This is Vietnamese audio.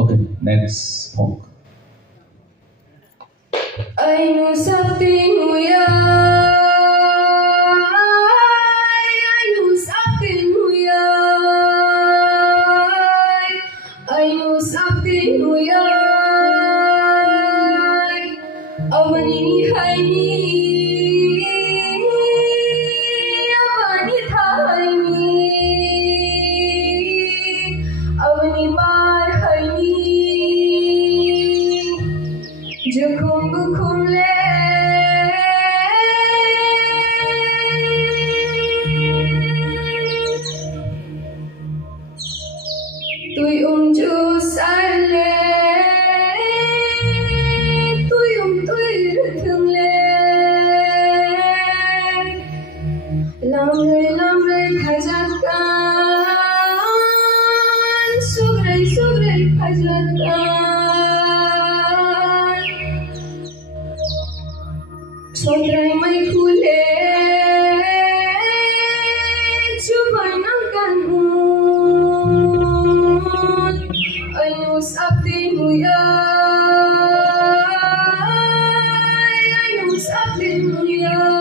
Okay, next song. Anh sắp tin người anh sắp tin người anh sắp tin người ông Nini hay ni ông thay ni ông bar hay ni जो खुम खुम ले tui chu sai le tui thương le làm người khai giặt can suốt ngày khai giặt can Sotrai mai khule chupai nang kanun ayus abdi huyai ayus abdi huyai